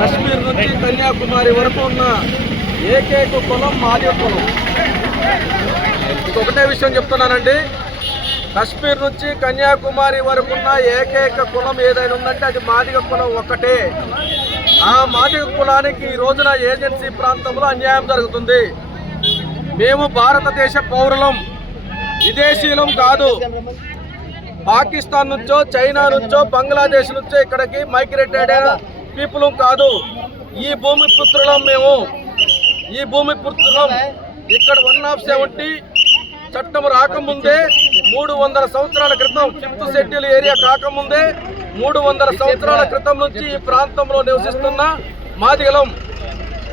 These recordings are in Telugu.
కశ్మీర్ నుంచి కన్యాకుమారి వరకు ఉన్న ఏకైక కులం మాది కులం ఇంకొకటే విషయం చెప్తున్నానండి. కశ్మీర్ నుంచి కన్యాకుమారి వరకు ఉన్న ఏకైక కులం ఏదైనా ఉందంటే అది మాదిగ కులం ఒక్కటే. ఆ మాదిగ కులానికి ఈ రోజున ఏజెన్సీ ప్రాంతంలో అన్యాయం జరుగుతుంది. మేము భారతదేశ పౌరులం. విదేశీయులం కాదు. పాకిస్తాన్ నుంచో చైనా నుంచో బంగ్లాదేశ్ నుంచో ఇక్కడికి మైగ్రేటెడ్ పీపుల్ కాదు. ఈ భూమి పుత్రులం మేము. ఈ భూమి పుత్రులం ఇక్కడ వన్ ఆఫ్ సెవెంటీ చట్టం రాకముందే మూడు వందల సంవత్సరాల క్రితం ఫిఫ్త్ సెట్టిల్ ఏరియా కాకముందే మూడు వందల సంవత్సరాల క్రితం నుంచి ఈ ప్రాంతంలో నివసిస్తున్న మాదిగలం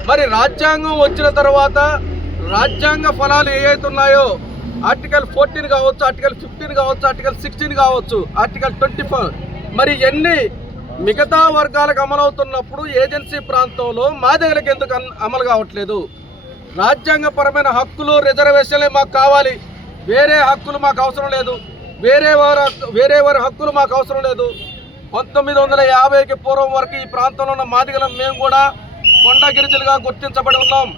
మరి రాజ్యాంగం వచ్చిన తర్వాత రాజ్యాంగ ఫలాలు ఏవైతున్నాయో ఆర్టికల్ ఫోర్టీన్ కావచ్చు ఆర్టికల్ ఫిఫ్టీన్ కావచ్చు ఆర్టికల్ సిక్స్టీన్ కావచ్చు ఆర్టికల్ ట్వంటీ ఫోర్. మరి ఎన్ని మిగతా వర్గాలకు అమలవుతున్నప్పుడు ఏజెన్సీ ప్రాంతంలో మాదిగలకు ఎందుకు అన్- అమలు కావట్లేదు? రాజ్యాంగపరమైన హక్కులు రిజర్వేషన్లే మాకు కావాలి. వేరే హక్కులు మాకు అవసరం లేదు. వేరే వారి వేరే వారి హక్కులు మాకు అవసరం లేదు. పంతొమ్మిది వందల యాభైకి పూర్వం వరకు ఈ ప్రాంతంలో ఉన్న మాదిగలం మేము కూడా కొండ గిరిజలుగా గుర్తించబడి ఉన్నాం.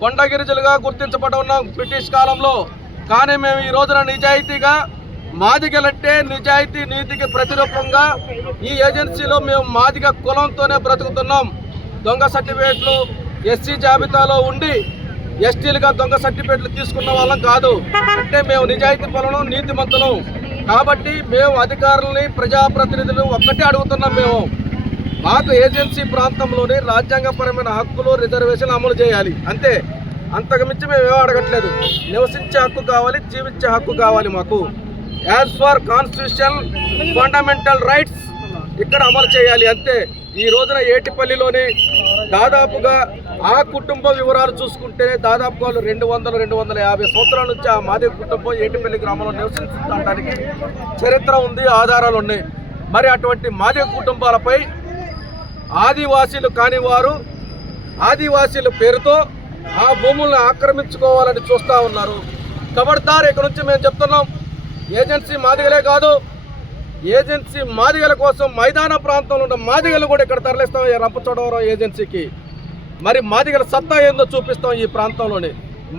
కొండ గిరిజలుగా గుర్తించబడి ఉన్నాం బ్రిటిష్ కాలంలో. కానీ మేము ఈ రోజున నిజాయితీగా మాదిగలంటే నిజాయితీ నీతికి ప్రతిరూపంగా ఈ ఏజెన్సీలో మేము మాదిగ కులంతోనే బ్రతుకుతున్నాం. దొంగ సర్టిఫికేట్లు ఎస్సీ జాబితాలో ఉండి ఎస్టీలుగా దొంగ సర్టిఫికేట్లు తీసుకున్న వాళ్ళం కాదు. అంటే మేము నిజాయితీ పనులు నీతిమంతులం. కాబట్టి మేము అధికారులని ప్రజాప్రతినిధులు ఒక్కటే అడుగుతున్నాం మేము. మాకు ఏజెన్సీ ప్రాంతంలోని రాజ్యాంగపరమైన హక్కులు రిజర్వేషన్ అమలు చేయాలి. అంతే. అంతకుమించి మేము ఏమీ అడగట్లేదు. నివసించే హక్కు కావాలి జీవించే హక్కు కావాలి మాకు. As per constitution fundamental rights ఇక్కడ అమలు చేయాలి అంతే ఈ రోజున ఏటిపల్లిలోని దాదాపుగా ఆ కుటుంబ వివరాలు చూసుకుంటే దాదాపు వాళ్ళు రెండు వందల రెండు వందల యాభై సంవత్సరాల నుంచి ఆ మాదే కుటుంబం ఏటిపల్లి గ్రామంలో నివసించడానికి చరిత్ర ఉంది ఆధారాలు ఉన్నాయి. మరి అటువంటి మాదే కుటుంబాలపై ఆదివాసీలు కాని వారు ఆదివాసీల పేరుతో ఆ భూములను ఆక్రమించుకోవాలని చూస్తూ ఉన్నారు. ఖబర్దార్ ఇక్కడ నుంచి మేము చెప్తున్నాం ఏజెన్సీ మాదిగలే కాదు ఏజెన్సీ మాదిగల కోసం మైదాన ప్రాంతంలో ఉన్న మాదిగలు కూడా ఇక్కడ తరలిస్తాం రంపచోడవరం ఏజెన్సీకి. మరి మాదిగల సత్తా ఏందో చూపిస్తాం ఈ ప్రాంతంలోని.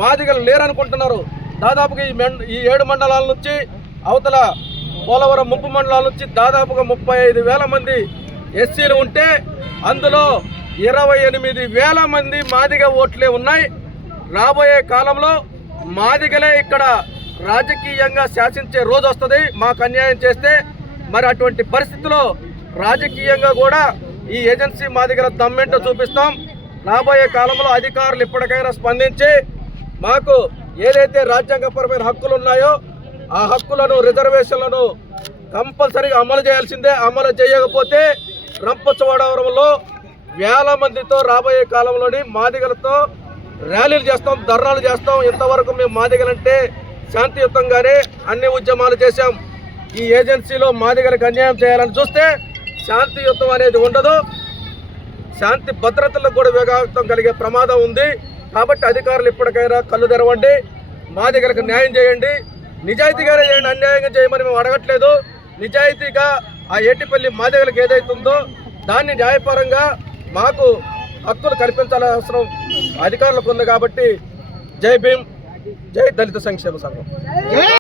మాదిగలు లేరనుకుంటున్నారు. దాదాపుగా ఈ మెండ ఈ ఏడు మండలాల నుంచి అవతల పోలవరం ముప్పు మండలాల నుంచి దాదాపుగా ముప్పై ఐదు వేల మంది ఎస్సీలు ఉంటే అందులో ఇరవై ఎనిమిది వేల మంది మాదిగ ఓట్లే ఉన్నాయి. రాబోయే కాలంలో మాదిగలే ఇక్కడ రాజకీయంగా శాసించే రోజు వస్తుంది. మాకు అన్యాయం చేస్తే మరి అటువంటి పరిస్థితిలో రాజకీయంగా కూడా ఈ ఏజెన్సీ మాదిగల దమ్మేంటో చూపిస్తాం. రాబోయే కాలంలో అధికారులు ఇప్పటికైనా స్పందించి మాకు ఏదైతే రాజ్యాంగపరమైన హక్కులు ఉన్నాయో ఆ హక్కులను రిజర్వేషన్లను కంపల్సరీగా అమలు చేయాల్సిందే. అమలు చేయకపోతే రంపచోడవరంలో వేల మందితో రాబోయే కాలంలోని మాదిగలతో ర్యాలీలు చేస్తాం ధర్నాలు చేస్తాం. ఇంతవరకు మేము మాదిగలంటే శాంతియుతంగానే అన్ని ఉద్యమాలు చేశాం. ఈ ఏజెన్సీలో మాదిగలకు అన్యాయం చేయాలని చూస్తే శాంతియుతం అనేది ఉండదు. శాంతి భద్రతలకు కూడా విఘాతం కలిగే ప్రమాదం ఉంది. కాబట్టి అధికారులు ఇప్పటికైనా కళ్ళు తెరవండి. మాదిగలకు న్యాయం చేయండి. నిజాయితీగానే చేయండి. అన్యాయంగా చేయమని మేము అడగట్లేదు. నిజాయితీగా ఆ ఏటిపల్లి మాదిగలకు ఏదైతుందో దాన్ని న్యాయపరంగా మాకు హక్కులు కల్పించాల్సిన అవసరం అధికారులకు ఉంది కాబట్టి జై భీమ్ జై దళిత సంక్షేమ సంఘం.